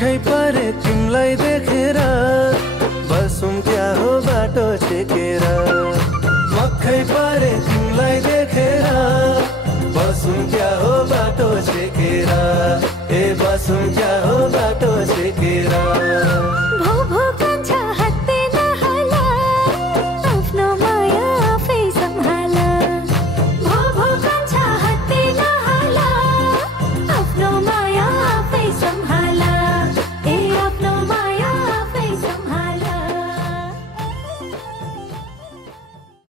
मक्खै परे तिमलाई देखेर बसौँ क्या हो बाटो छेकेर मक्खै परे तिमलाई देखेर बसौँ क्या हो बाटो छेकेर ए बसौँ क्या हो बाटो छेकेर